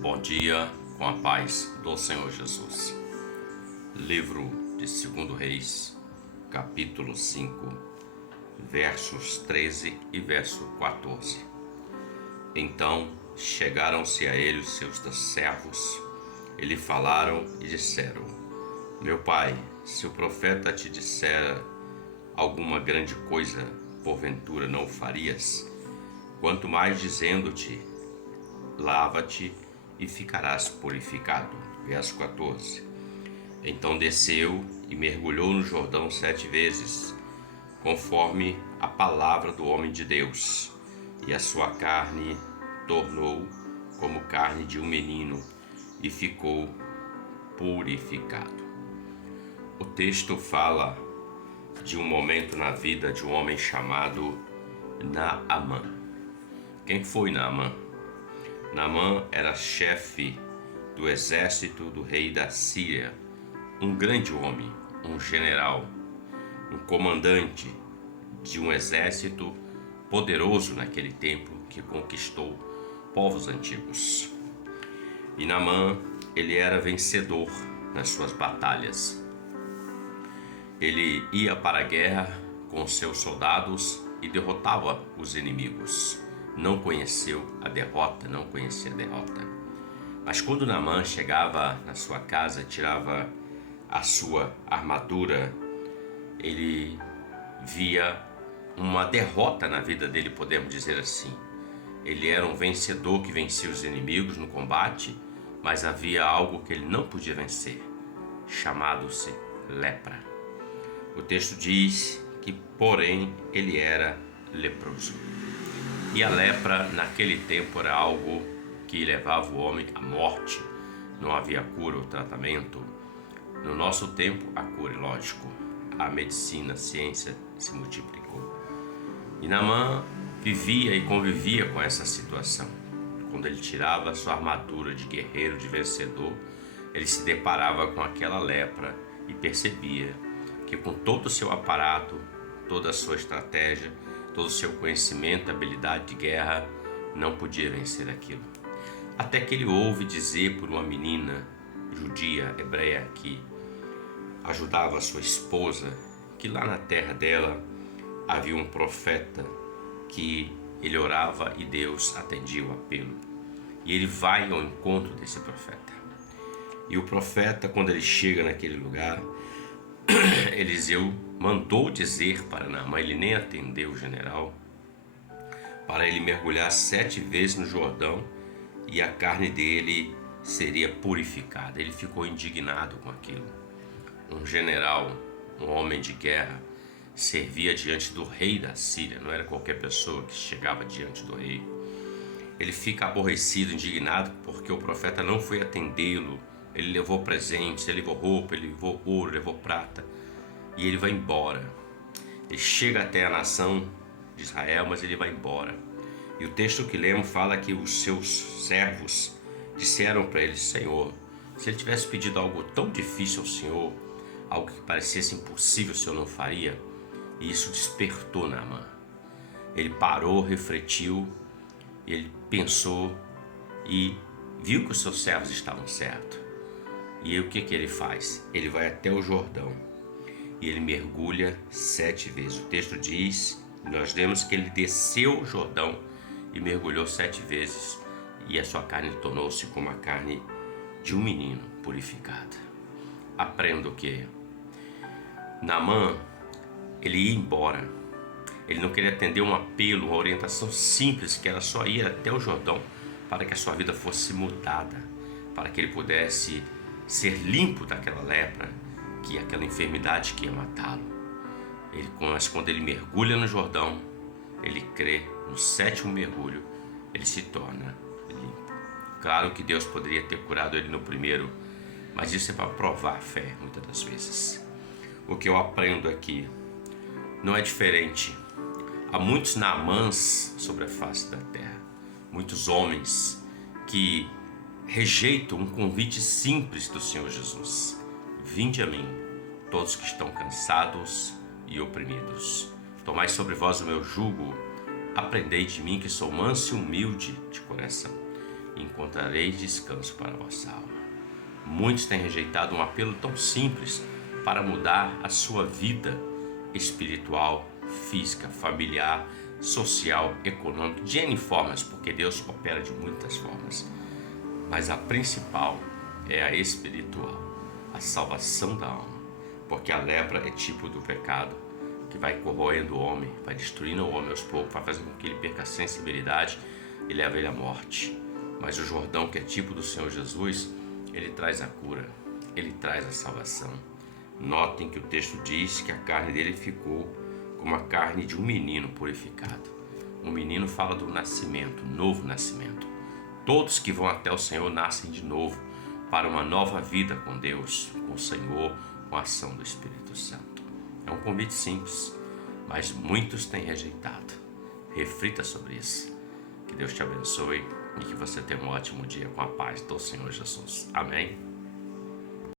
Bom dia, com a paz do Senhor Jesus. Livro de 2 Reis, capítulo 5, versos 13 e verso 14. Então chegaram-se a ele os seus servos, e lhe falaram e disseram: Meu pai, se o profeta te disser alguma grande coisa, porventura não o farias? Quanto mais dizendo-te: lava-te e ficarás purificado. Verso 14. Então desceu e mergulhou no Jordão 7 vezes, conforme a palavra do homem de Deus, e a sua carne tornou como carne de um menino, e ficou purificado. O texto fala de um momento na vida de um homem chamado Naamã. Quem foi Naamã? Naamã era chefe do exército do rei da Síria, um grande homem, um general, um comandante de um exército poderoso naquele tempo que conquistou povos antigos. E Naamã, ele era vencedor nas suas batalhas. Ele ia para a guerra com seus soldados e derrotava os inimigos. Não conhecia a derrota. Mas quando Naamã chegava na sua casa, tirava a sua armadura, ele via uma derrota na vida dele, podemos dizer assim. Ele era um vencedor que vencia os inimigos no combate, mas havia algo que ele não podia vencer, chamado-se lepra. O texto diz que, porém, ele era leproso. E a lepra naquele tempo era algo que levava o homem à morte. Não havia cura ou tratamento. No nosso tempo, a cura, lógico. A medicina, a ciência se multiplicou. E Naamã vivia e convivia com essa situação. Quando ele tirava sua armadura de guerreiro, de vencedor, ele se deparava com aquela lepra e percebia que com todo o seu aparato, toda a sua estratégia, todo o seu conhecimento, habilidade de guerra, não podia vencer aquilo. Até que ele ouve dizer por uma menina judia, hebreia, que ajudava a sua esposa, que lá na terra dela havia um profeta que ele orava e Deus atendia o apelo. E ele vai ao encontro desse profeta. E o profeta, quando ele chega naquele lugar, Eliseu mandou dizer para Naamã, ele nem atendeu o general, para ele mergulhar 7 vezes no Jordão e a carne dele seria purificada. Ele ficou indignado com aquilo. Um general, um homem de guerra, servia diante do rei da Síria, não era qualquer pessoa que chegava diante do rei. Ele fica aborrecido, indignado, porque o profeta não foi atendê-lo. Ele levou presentes, ele levou roupa, ele levou ouro, levou prata, e ele vai embora. Ele chega até a nação de Israel, mas ele vai embora. E o texto que lemos fala que os seus servos disseram para ele: Senhor, se ele tivesse pedido algo tão difícil ao Senhor, algo que parecesse impossível, o Senhor não faria? E isso despertou Naamã. Ele parou, refletiu, ele pensou e viu que os seus servos estavam certos. E aí o que ele faz? Ele vai até o Jordão e ele mergulha 7 vezes. O texto diz, nós lemos que ele desceu o Jordão e mergulhou 7 vezes, e a sua carne tornou-se como a carne de um menino purificada. Aprenda o que? Naamã, ele ia embora. Ele não queria atender um apelo, uma orientação simples, que era só ir até o Jordão para que a sua vida fosse mudada, para que ele pudesse ser limpo daquela lepra, que é aquela enfermidade que ia matá-lo. Mas quando ele mergulha no Jordão, ele crê, no 7º mergulho, ele se torna limpo. Claro que Deus poderia ter curado ele no primeiro, mas isso é para provar a fé, muitas das vezes. O que eu aprendo aqui não é diferente. Há muitos Naamãs sobre a face da terra, muitos homens que rejeitam um convite simples do Senhor Jesus: vinde a mim, todos que estão cansados e oprimidos. Tomai sobre vós o meu jugo, aprendei de mim, que sou manso e humilde de coração, e encontrareis descanso para a vossa alma. Muitos têm rejeitado um apelo tão simples para mudar a sua vida espiritual, física, familiar, social, econômica, de N formas, porque Deus opera de muitas formas. Mas a principal é a espiritual, a salvação da alma, porque a lepra é tipo do pecado que vai corroendo o homem, vai destruindo o homem aos poucos, vai fazendo com que ele perca a sensibilidade e leva ele à morte. Mas o Jordão, que é tipo do Senhor Jesus, ele traz a cura, ele traz a salvação. Notem que o texto diz que a carne dele ficou como a carne de um menino purificado. Um menino fala do nascimento, novo nascimento. Todos que vão até o Senhor nascem de novo para uma nova vida com Deus, com o Senhor, com a ação do Espírito Santo. É um convite simples, mas muitos têm rejeitado. Reflita sobre isso. Que Deus te abençoe e que você tenha um ótimo dia com a paz do Senhor Jesus. Amém?